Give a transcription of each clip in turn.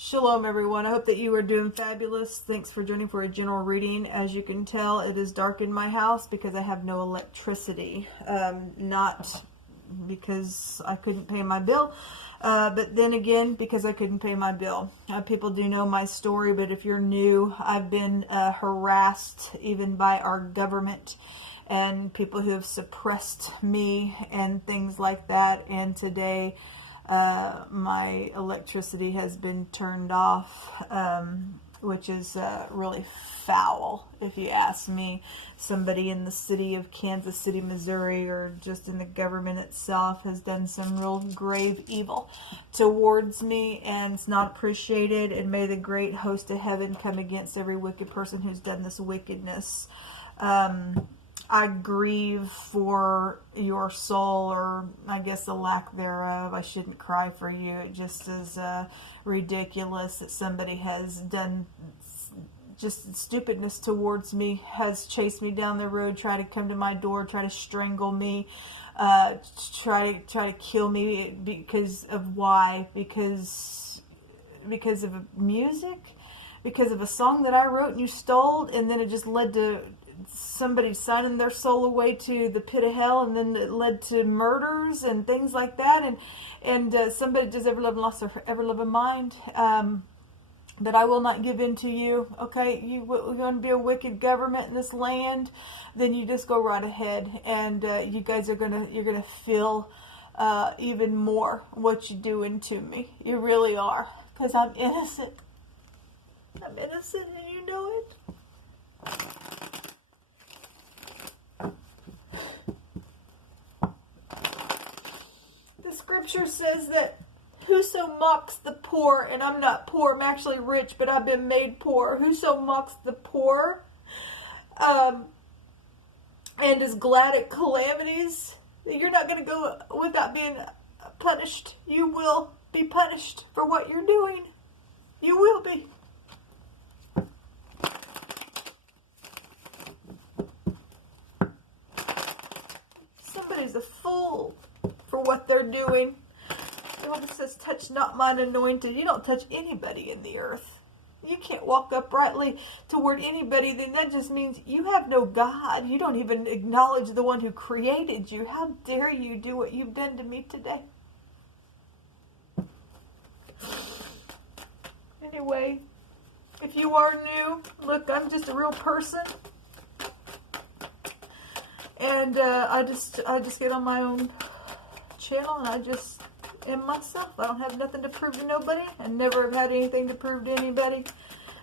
Shalom everyone, I hope that you are doing fabulous. Thanks for joining for a general reading. As you can tell, it is dark in my house because I have no electricity. Not because I couldn't pay my bill, but then again because I couldn't pay my bill. People do know my story, but if you're new, I've been harassed even by our government and people who have suppressed me and things like that. And today my electricity has been turned off, which is really foul, if you ask me. Somebody in the city of Kansas City, Missouri, or just in the government itself has done some real grave evil towards me, and it's not appreciated. And may the great host of heaven come against every wicked person who's done this wickedness. I grieve for your soul, or I guess the lack thereof. I shouldn't cry for you. It just is ridiculous that somebody has done just stupidness towards me, has chased me down the road, tried to come to my door, try to strangle me, try to kill me because of why? Because of music, because of a song that I wrote and you stole, and then it just led to somebody signing their soul away to the pit of hell, and then it led to murders and things like that, and somebody just ever loved and lost their ever loving mind. But I will not give in to you. Okay, you want to be a wicked government in this land, then you just go right ahead, and you guys you're gonna feel even more what you're doing to me. You really are, because I'm innocent. I'm innocent, and you know it. The scripture says that whoso mocks the poor, and I'm not poor, I'm actually rich, but I've been made poor. Whoso mocks the poor and is glad at calamities, you're not going to go without being punished. You will be punished for what you're doing. You will be. Somebody's a fool for what they're doing. The Bible says, touch not mine anointed. You don't touch anybody in the earth. You can't walk uprightly toward anybody. Then that just means you have no God. You don't even acknowledge the one who created you. How dare you do what you've done to me today? Anyway, if you are new, look, I'm just a real person. And I just get on my own channel, and I just am myself. I don't have nothing to prove to nobody. I never have had anything to prove to anybody.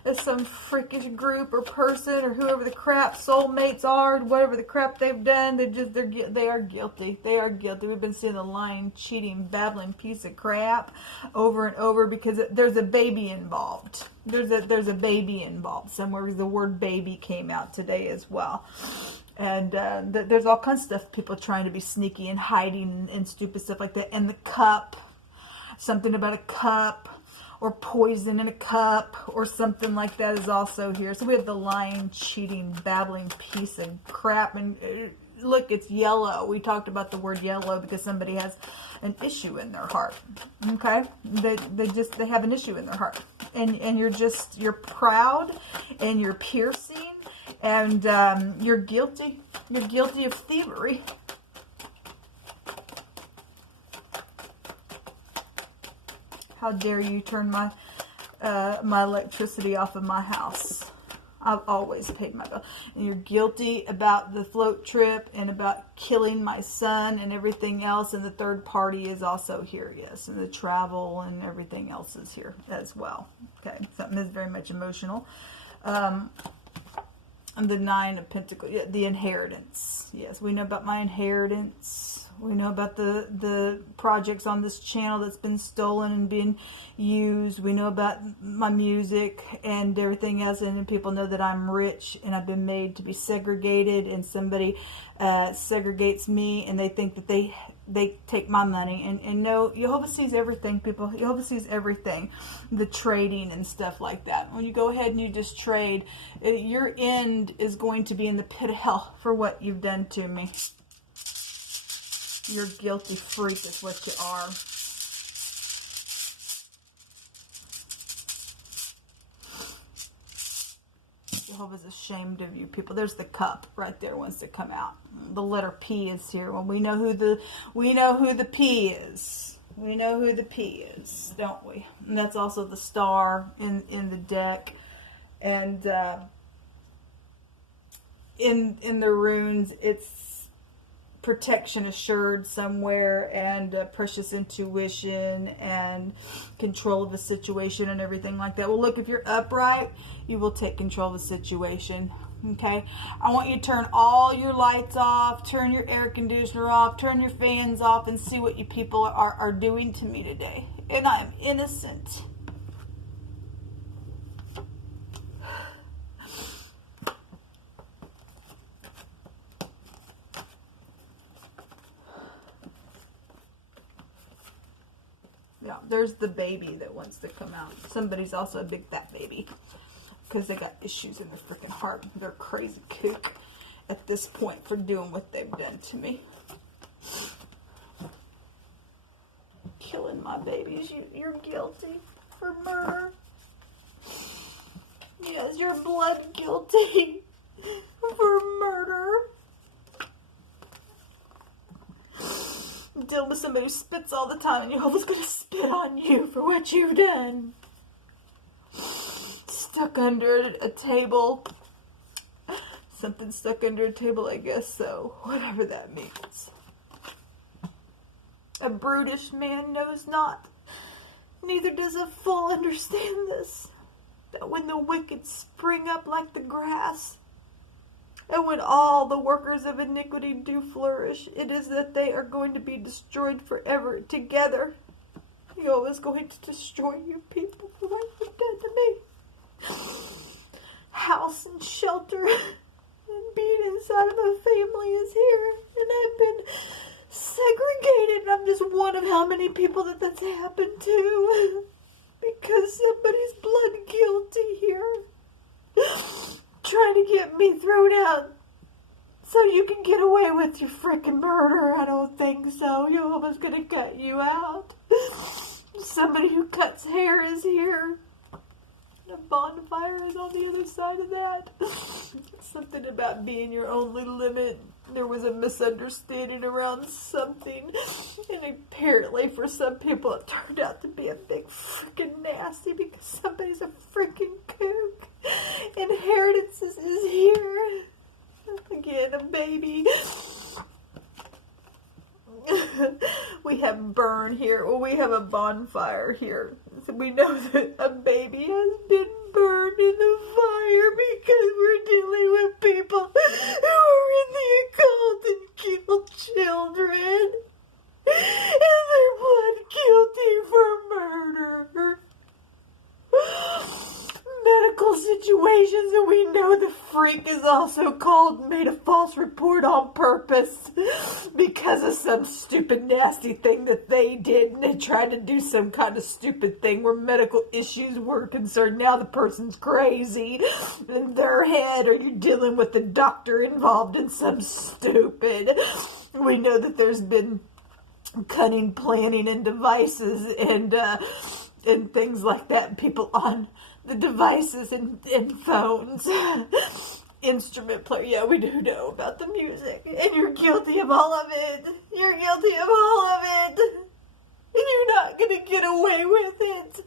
As some freakish group or person or whoever the crap soulmates are, whatever the crap they've done, they are guilty. They are guilty. We've been seeing a lying, cheating, babbling piece of crap over and over because there's a baby involved. There's a baby involved somewhere. The word baby came out today as well. And there's all kinds of stuff, people trying to be sneaky and hiding and stupid stuff like that. And the cup, something about a cup or poison in a cup or something like that is also here. So we have the lying, cheating, babbling piece of crap. And look, it's yellow. We talked about the word yellow because somebody has an issue in their heart. Okay? They have an issue in their heart. And you're proud and you're piercing. And you're guilty. You're guilty of thievery. How dare you turn my electricity off of my house? I've always paid my bill. And you're guilty about the float trip and about killing my son and everything else. And the third party is also here, yes. And the travel and everything else is here as well. Okay, something is very much emotional. And the Nine of Pentacles, the inheritance. Yes, we know about my inheritance. We know about the projects on this channel that's been stolen and been used. We know about my music and everything else. And then people know that I'm rich and I've been made to be segregated. And somebody segregates me and they think that they take my money. And no, Jehovah sees everything, people. Jehovah sees everything. The trading and stuff like that. When you go ahead and you just trade, your end is going to be in the pit of hell for what you've done to me. You're a guilty freak is what you are. Jehovah's ashamed of you people. There's the cup right there wants to come out. The letter P is here. Well, we know who the P is. We know who the P is, don't we? And that's also the star in the deck. And in the runes, it's protection assured somewhere, and precious intuition and control of the situation and everything like that. Well, look, if you're upright, you will take control of the situation. Okay, I want you to turn all your lights off, turn your air conditioner off, turn your fans off, and see what you people are doing to me today. And I am innocent. Yeah, there's the baby that wants to come out. Somebody's also a big fat baby. Because they got issues in their freaking heart. They're crazy kook at this point for doing what they've done to me. Killing my babies. You're guilty for murder. Yes, you're blood guilty for murder. I'm dealing with somebody who spits all the time, and Jehovah's going to spit on you for what you've done. Stuck under a table. Something stuck under a table, I guess so. Whatever that means. A brutish man knows not, neither does a fool understand this, that when the wicked spring up like the grass, and when all the workers of iniquity do flourish, it is that they are going to be destroyed forever together. Jehovah is going to destroy you people for what you've done to me. House and shelter and being inside of a family is here, and I've been segregated. I'm just one of how many people that's happened to, because somebody's blood guilty here, trying to get me thrown out so you can get away with your freaking murder. I don't think so. Jehovah's gonna cut you out. Somebody who cuts hair is here. A bonfire is on the other side of that. Something about being your only limit. There was a misunderstanding around something, and apparently for some people it turned out to be a big freaking nasty, because somebody's a freaking kook. Inheritances is here. Again, a baby. We have burn here. Well, we have a bonfire here. So we know that a baby has been burned in the fire, because we're dealing with people who are in the occult and kill children. And they're blood guilty for murder. Medical situations, and we know the freak is also called, made a false report on purpose because of some stupid nasty thing that they did, and they tried to do some kind of stupid thing where medical issues were concerned. Now the person's crazy in their head, or you're dealing with the doctor involved in some stupid. We know that there's been cunning planning and devices and things like that, people on the devices and phones, instrument player. Yeah, we do know about the music, and you're guilty of all of it. You're guilty of all of it, and you're not gonna get away with it.